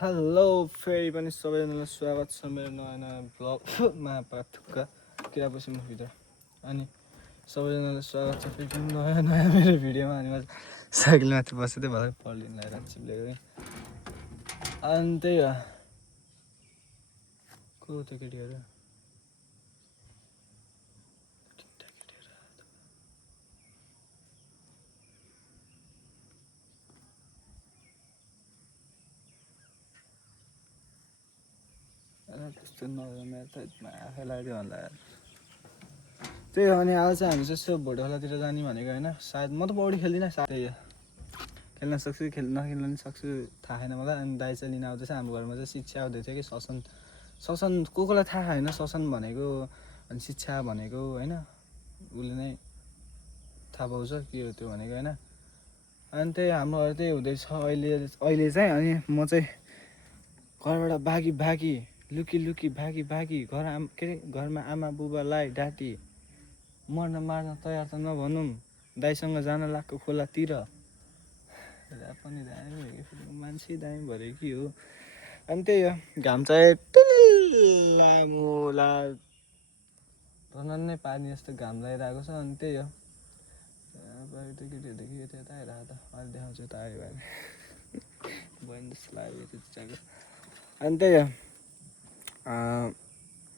hello फेरि पनि सबैजनालाई स्वागत छ मेरो नयाँ ब्लगमा पाथुक्का किरापछि मुखभित्र अनि सबैजनालाई स्वागत छ फेरि पनि नयाँ मेरो भिडियोमा अनि म साइकलमाथि बसेँ त्यही भएर पल्टिन लगाएर चिप्लेको अनि त्यही हो को त्यो केटीहरू त्यस्तो नगर्नु त आफै लाग्यो होला त्यही हो अनि आज चाहिँ हामी चाहिँ यसो भोटेखोलातिर जाने भनेको होइन सायद म त पौडी खेल्दिनँ सायद त्यही हो खेल्न सक्छु कि नखेल्न पनि सक्छु थाहा छैन मलाई अनि दाइ चाहिँ लिन आउँदैछ हाम्रो घरमा चाहिँ शिक्षा आउँदै थियो कि ससन कोलाई थाहा होइन ससन भनेको अनि शिक्षा भनेको होइन उसले नै थाहा पाउँछ के हो त्यो भनेको होइन अनि त्यही हाम्रो घर त्यही हुँदैछ अहिले चाहिँ अनि म चाहिँ घरबाट भागी लुकी भागी घरमा आमा बुबालाई डाँटी मार्न तयार त नभनौँ दाइसँग जान लाग्यो खोलातिर पनि दामी मान्छे दामी भरे कि हो अनि त्यही हो घाम चाहिँ लामोला नै पानी जस्तो घाम लगाइरहेको छ अनि त्यही हो केटीहरूदेखि यता यता आइरहेको त अहिले देखाउँछु त आयो भने बहिनी जस्तो लाग्यो त्यो अनि त्यही हो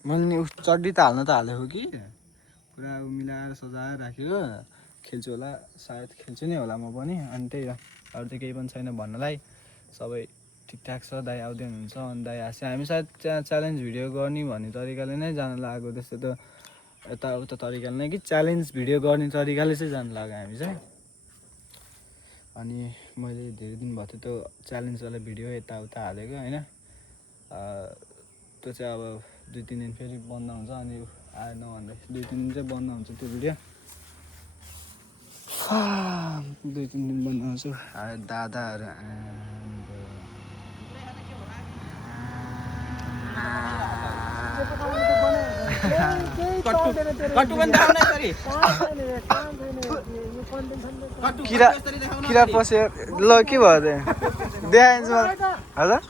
मैले नि चड्डी त हालेको कि पुरा मिलाएर सजाएर राख्यो खेल्छु होला सायद खेल्छु नै होला म पनि अनि त्यही हो अरू त केही पनि छैन भन्नलाई सबै ठिकठाक छ दाइ आउँदै हुनुहुन्छ अनि दाइ हाँस्यो हामी सायद च्यालेन्ज भिडियो गर्ने भन्ने तरिकाले नै जान लागेको त्यस्तो त यताउता तरिकाले नै कि च्यालेन्ज भिडियो गर्ने तरिकाले चाहिँ जानु लाग्यो हामी चाहिँ अनि मैले धेरै दिन भयो त्यो च्यालेन्जवाला भिडियो यताउता हालेको होइन त्यो चाहिँ अब 2-3 दिन फेरि बन्द हुन्छ अनि आएन भन्दा 2-3 दिन चाहिँ बन्द हुन्छ त्यो भिडियो 2-3 दिन बन्द हुन्छ दादाहरू किरा पस्यो ल के भयो देखाइन्छ मलाई हजुर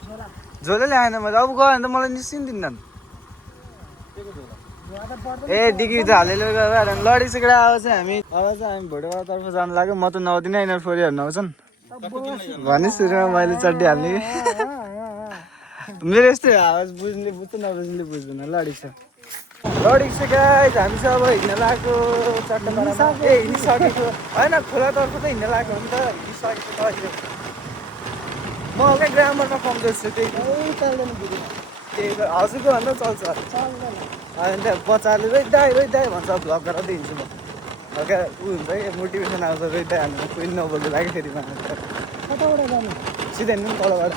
झोले ल्याएन मैले अब गयो भने त मलाई निस्किँदिन ए डिग्री त हालेर लडिसकेर अब चाहिँ हामी भोटेवालातर्फ जानु लाग्यो म त नआउँदिनँ यिनीहरू फोरीहरू नआउँछन् भने सुरुमा मैले चड्डी हाल्ने मेरो यस्तै आवाज बुझ्ने बुझ्छ नबुझ्ने बुझ्दैन लडिक छ गाइस हामी चाहिँ अब हिँड्न लागेको चट्टापाडामा हिँडिसकेको होइन खोलातर्फ त हिँड्न लागेको हो नि त हिँडिसकेको त म हल्का ग्रामरमा कमजोर छु त्यही हजुरको भन्दा चल्छ अनि त्यहाँ बच्चाले रोइ दाइ भन्छ भ्लग गराउँदै हिँड्छु म हल्का ऊ हुन्छ कि मोटिभेसन आउँछ रोइ दाइ हाल्नु कोही नबोल्नु लाग्यो फेरि सिधै हिँड्नु तलबाट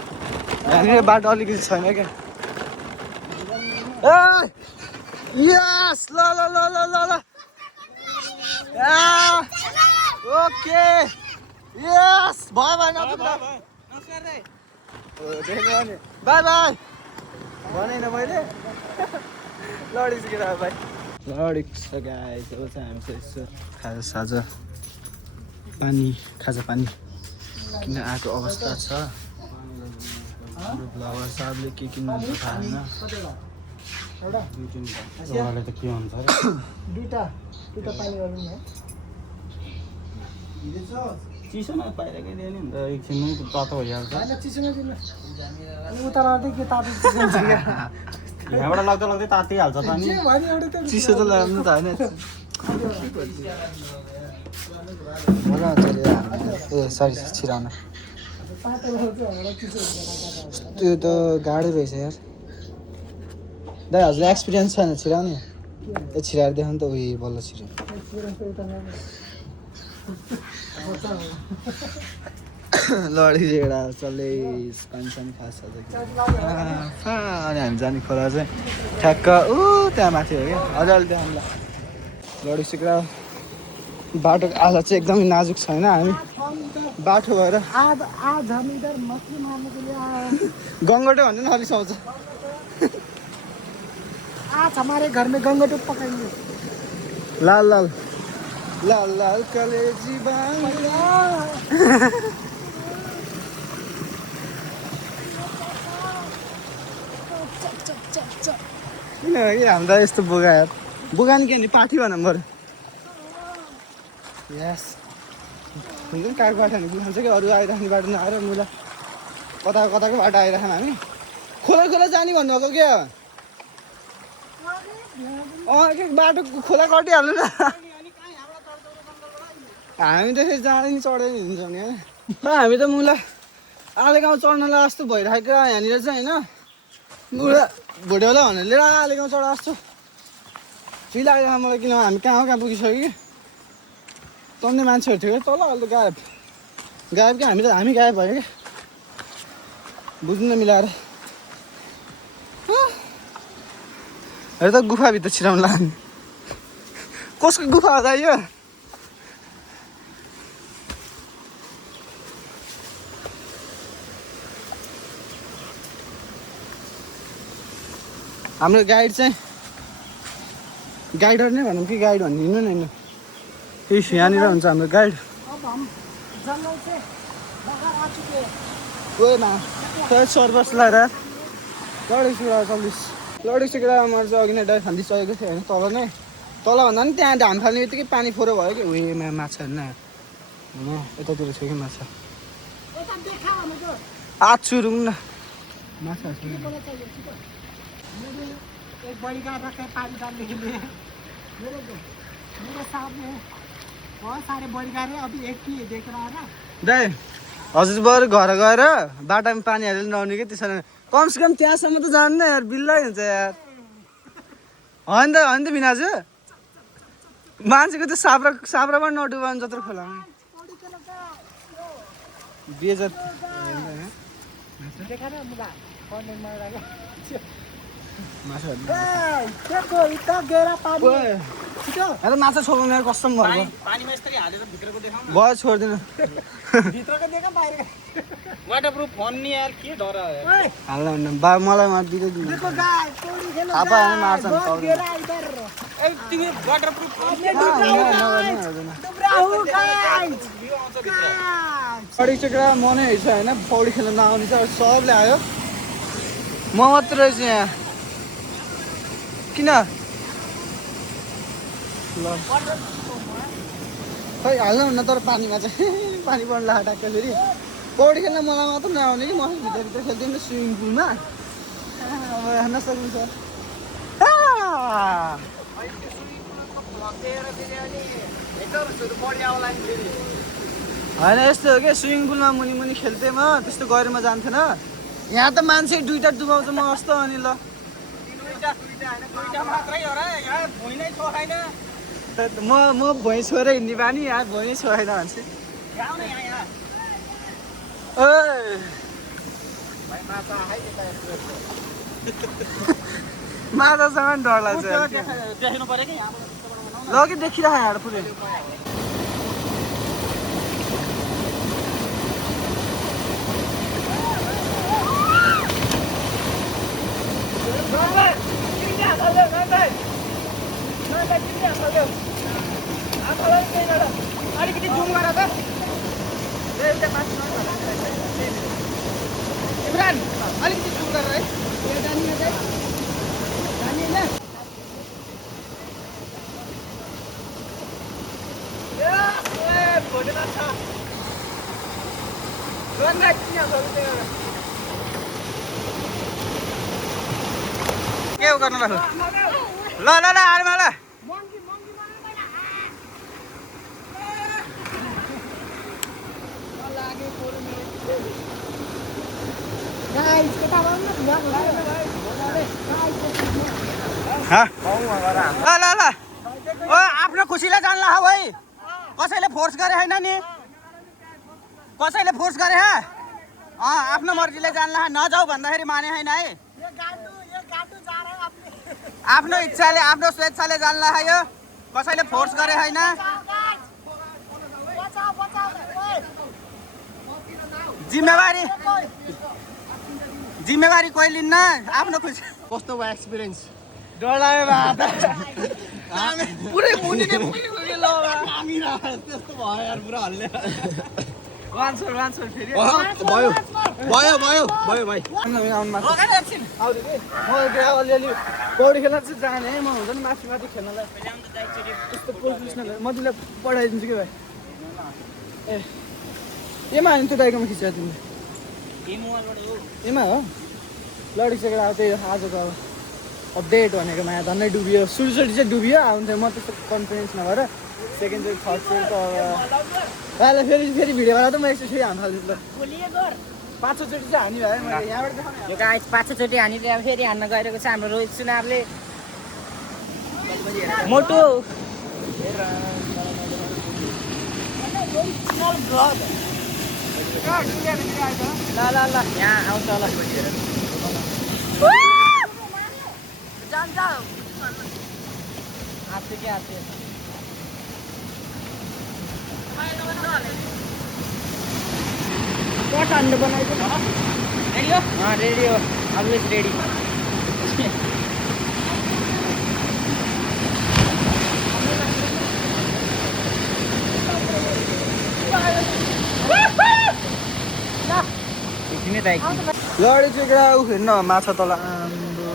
यहाँनिर बाटो अलिकति छैन क्या यस ल ओके यस भयो बाई भनेन मैले लडिसकेर भाइ लडिसक्छ गाइस अब चाहिँ हामी चाहिँ यसो खाजा पानी किन आएको अवस्था छ हाम्रो ब्लगर साहबले के किन्नु थाहा छैन त के हुन्छ अरे दुईटा पानी गर्नु नि चिसोमा पाइरहेकै दियो नि त एकछिनमै तातो भइहाल्छ यहाँबाट लाग्दै तातै हाल्छ त नि चिसो त लाग्नु त होइन मजा आउँछ ए सरी छिराउन त्यो त गाह्रो रहेछ यार दाइ हजुर एक्सपिरियन्स छैन छिराउने ए छिराएर देखाउनु त उयो बल्ल छिराउ लडिसकेर चल्दै पानी खास अनि हामी जाने खोला चाहिँ ठ्याक्क त्यहाँ माथि हो क्या अझै देखाउँला लडिसकेर बाटोको हालत चाहिँ एकदमै नाजुक छैन हामी बाटो भएर गङ्गटो भन्ने पनि हरिसाउँछ आज हमारे घर में गंगटो पकाएंगे लाल कलेजी किनकि हामीलाई यस्तो बोगा यार बोगा नि के नि पाठी भनौँ बरु यस हुन्छ नि कागको बाटो हामी बुझाउँछ कि अरू आइराख्ने बाटो नआएर मुला कताको बाटो आइराख्यौँ हामी खोला जाने भन्नुभएको क्या के बाटो खोला कटिहाल्नु न हामी त फेरि जाँदै नि चढ्दै नि हुन्छ नि होइन हामी त मुला आले गाउँ चढ्नलाई जस्तो भइरहेको यहाँनिर चाहिँ होइन मुला भोटेवाला भनेर लिएर आले गाउँ चढ जस्तो चिज लाग्दैन मलाई किनभने हामी कहाँ पुगिसक्यो कि तन्ने मान्छेहरू थियो तल अहिले त गायब क्या हामी गायब भयो क्या बुझ्नु न मिलाएर हेर त गुफाभित्र छिराउनु लाग्ने कसको गुफा हो त यो हाम्रो गाइडर नै भनौँ कि गाइड भनिदिनु न होइन यहाँनिर हुन्छ हाम्रो गाइड सर्भस लगाएर लडेको केटा मैले चाहिँ अघि नै डाइ खाँदै चलेको थियो होइन तल भन्दा पनि त्यहाँ धान फाल्ने बित्तिकै पानी फोरो भयो कि उयोमा माछा होइन यतातिर छ कि माछा हात छुरौँ न माछा एक बॉडीगार्ड रखा है पानी डालने के लिए मेरे सामने बहुत सारे बॉडीगार्ड है अभी एक ही देख रहा है ना दाइ हजुर बरु घर गएर बाटामा पानी हालेर नआउने कि त्यसरी कमसेकम त्यहाँसम्म त जानु न यार बिल्लै हुन्छ यार होइन त बिनाजु मान्छेको त्यो साब्राबाट नडुबाउनु जत्रो खोलामा बेजत देखा ना मुला कौन मार रहा है माछा इतना गहरा पानी माछा छोड्नु यार कस्तो भयो पानीमा यसरी हालेर भित्रको देखाउँ भयो छोड्दिनु भित्रको देखा बाहिर वाटरप्रुफ फोन नि यार के डर हाल्नु बा मलाई मार्दिँदै दिनु देखो गाइस पौडी खेल्न थापा मार्छ नि गहरा इधर ए तिमी वाटरप्रुफ डुब्राउ गाइस पौडी चक्रा मनै छ होइन पौडी खेल्न नआउने चाहिँ सबले आयो म मात्र रहेछु यहाँ किन खै हाल्नु हुन्न तर पानीमा चाहिँ पानी पर्नु लाग्यो ट्याक्क फेरि पौडी खेल्न मलाई मात्र नआउने कि म भित्र खेल्थेँ नि स्विमिङ पुलमा अब हेर्न सक्नुहुन्छ होइन यस्तो हो क्या स्विमिङ पुलमा मुनि खेल्थेँ म त्यस्तो गरेर म जान्थेन यहाँ त मान्छे दुईवटा डुबाउँछ म कस्तो अनि ल म भुइँ छोएर हिँड्ने बानी यहाँ भुइँ छोएन भन्छ माछासँग डर लाग्छ ल कि देखिरह यहाँ पुरै अलिकति जुम गर त इमरान अलिकति जुम गर है के हो गर्नु ल आर्मा ल ल ओ आफ्नो खुसीले जान्ला हो भाइ कसैले फोर्स गरे होइन नि कसैले फोर्स गरे हा आफ्नो मर्जीले जान्ला नजाऊ भन्दाखेरि माने होइन है आफ्नो इच्छाले आफ्नो स्वेच्छाले जान्ला है यो कसैले फोर्स गरे होइन जिम्मेवारी कोही लिन्न आफ्नो खुसी कस्तो भयो एक्सपिरियन्स डर लाग्यो पुरै मुनि नै पुगिसक्यो ल त्यस्तो भयो यार पुरा हल्ले फेरि भयो भयो भयो भयो भाइ आउँदै कि म त्यहाँ अलिअलि पौडी खेल्न चाहिँ जाने म हुन्छ नि माथि माथि खेल्नलाई त्यस्तो प्रोफेसनल म तिमीलाई पठाइदिन्छु कि भाइ ए एमा हाल्नु त्यो गाईकोमा खिचेर तिमीले एमा हो लडिसकेर अब त्यही आजको अब अपडेट भनेको माया धन्नै डुबियो सुरुचोटि चाहिँ डुबियो आउँथ्यो म त्यस्तो कन्फिडेन्स नभएर सेकेन्डचोटि थर्डचोटि त अब फेरि भिडियोबाट त म एकचोटि हान्न थाल्छु ल 5 चोटि चाहिँ हानि भयो मैले यहाँबाट देखाउने यो गाइस 5 चोटि हानिले अब फेरि हान्न गइरहेको छ हाम्रो रोहित सुनारले मोटो ल ल ल यहाँ आउँछ ल जान्छ आत्ते के आत्ते कट हान्नु बनाएको रेडी हो रेडी हो अलवेज रेडी लडी चाहिँ एउटा ऊ हेर्न माछा तल आम्रो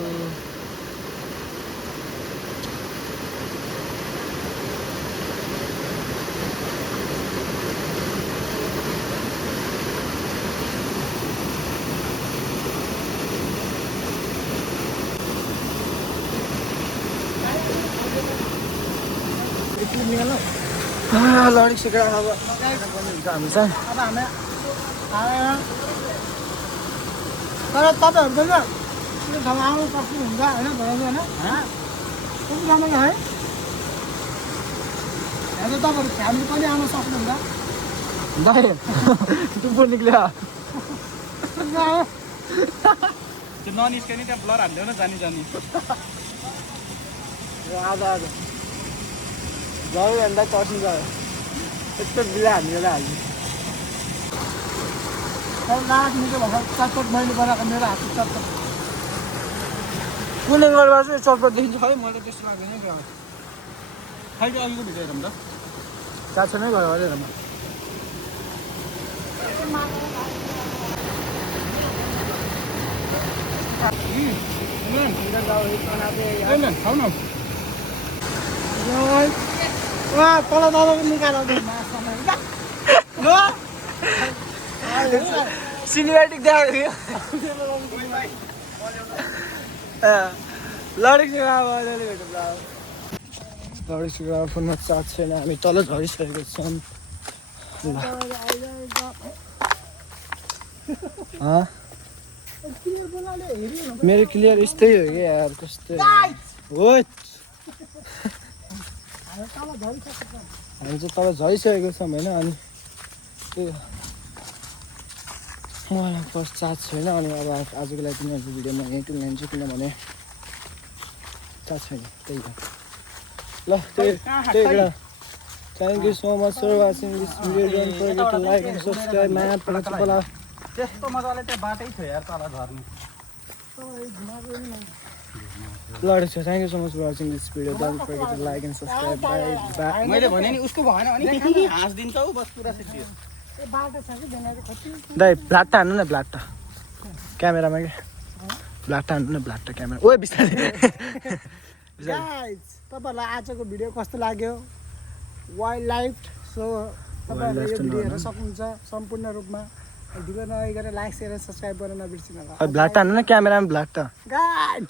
लडी सिकेर अब हामी चाहिँ अब हामी तर तपाईँहरू पनि त्यो ठाउँमा आउनु सक्नुहुन्छ होइन भइहाल्यो होइन कुन ठाउँमा है यहाँ तपाईँहरू फ्यामिली पनि आउन सक्नुहुन्छ दाइ टुप्पो निक्ल्यो त्यो ननिस्क्यो नि त्यहाँ ब्लर हालिदेऊ न जानी जानी आज आज गयो भन्दा चर्चिन गयो यस्तो बिला हाल्ने हाल्नु रात निकै भएर चटपट मैले बनाएको मेरो हातको चटपट कुन एङ्गलबाट चाहिँ चटपट देखिन्छ खै मलाई त्यस्तो लाग्दैन क्या खै त्यो अघिको भिडियो हेरौँ त चाछामै गयो अरे हेरौँ खाऊ न तल तल निकाल सिनेमेटिक देखाएको लडेको अब अलिअलि भेटौँ लडेको अब फोनमा चार्ज छैन हामी तल झरिसकेको छौँ मेरो क्लियर यस्तै हो कि यार कस्तो हो हामी चाहिँ तल झरिसकेको छौँ होइन अनि त्यो मलाई फर्स्ट चार्ज छैन अनि अब आजको लागि तिनीहरूको भिडियो म यहीँ टुङ्गान्छु किनभने चार्ज छैन त्यही हो ल त्यही एउटा thank you so much for watching this video don't forget to like and subscribe माया पला त्यस्तो मजाले त्यहाँ बाटै थियो यार तल झर्ने ल thank you so much for watching this video don't forget to like and subscribe bye bye मैले भने नि उसको भएन भने हाँस दिन्छौ बस पुरा सिक्यो दाइ ब्लाट्टा हान्नु न ब्लाट्टा क्यामेरामा क्या ब्लाट्टा हान्नु न ब्लाट्टा क्यामेरा ओ बिस्तारै तपाईँहरूलाई आजको भिडियो कस्तो लाग्यो वाइल्ड लाइफ सो तपाईँहरूले यो भिडियो हेर्न सक्नुहुन्छ सम्पूर्ण रूपमा ढिलो नगरेर लाइक सेयर सब्सक्राइब गर्न नबिर्सिनु होला ब्लाट्टा हान्नु न क्यामेरामा ब्लाट्टा गाइड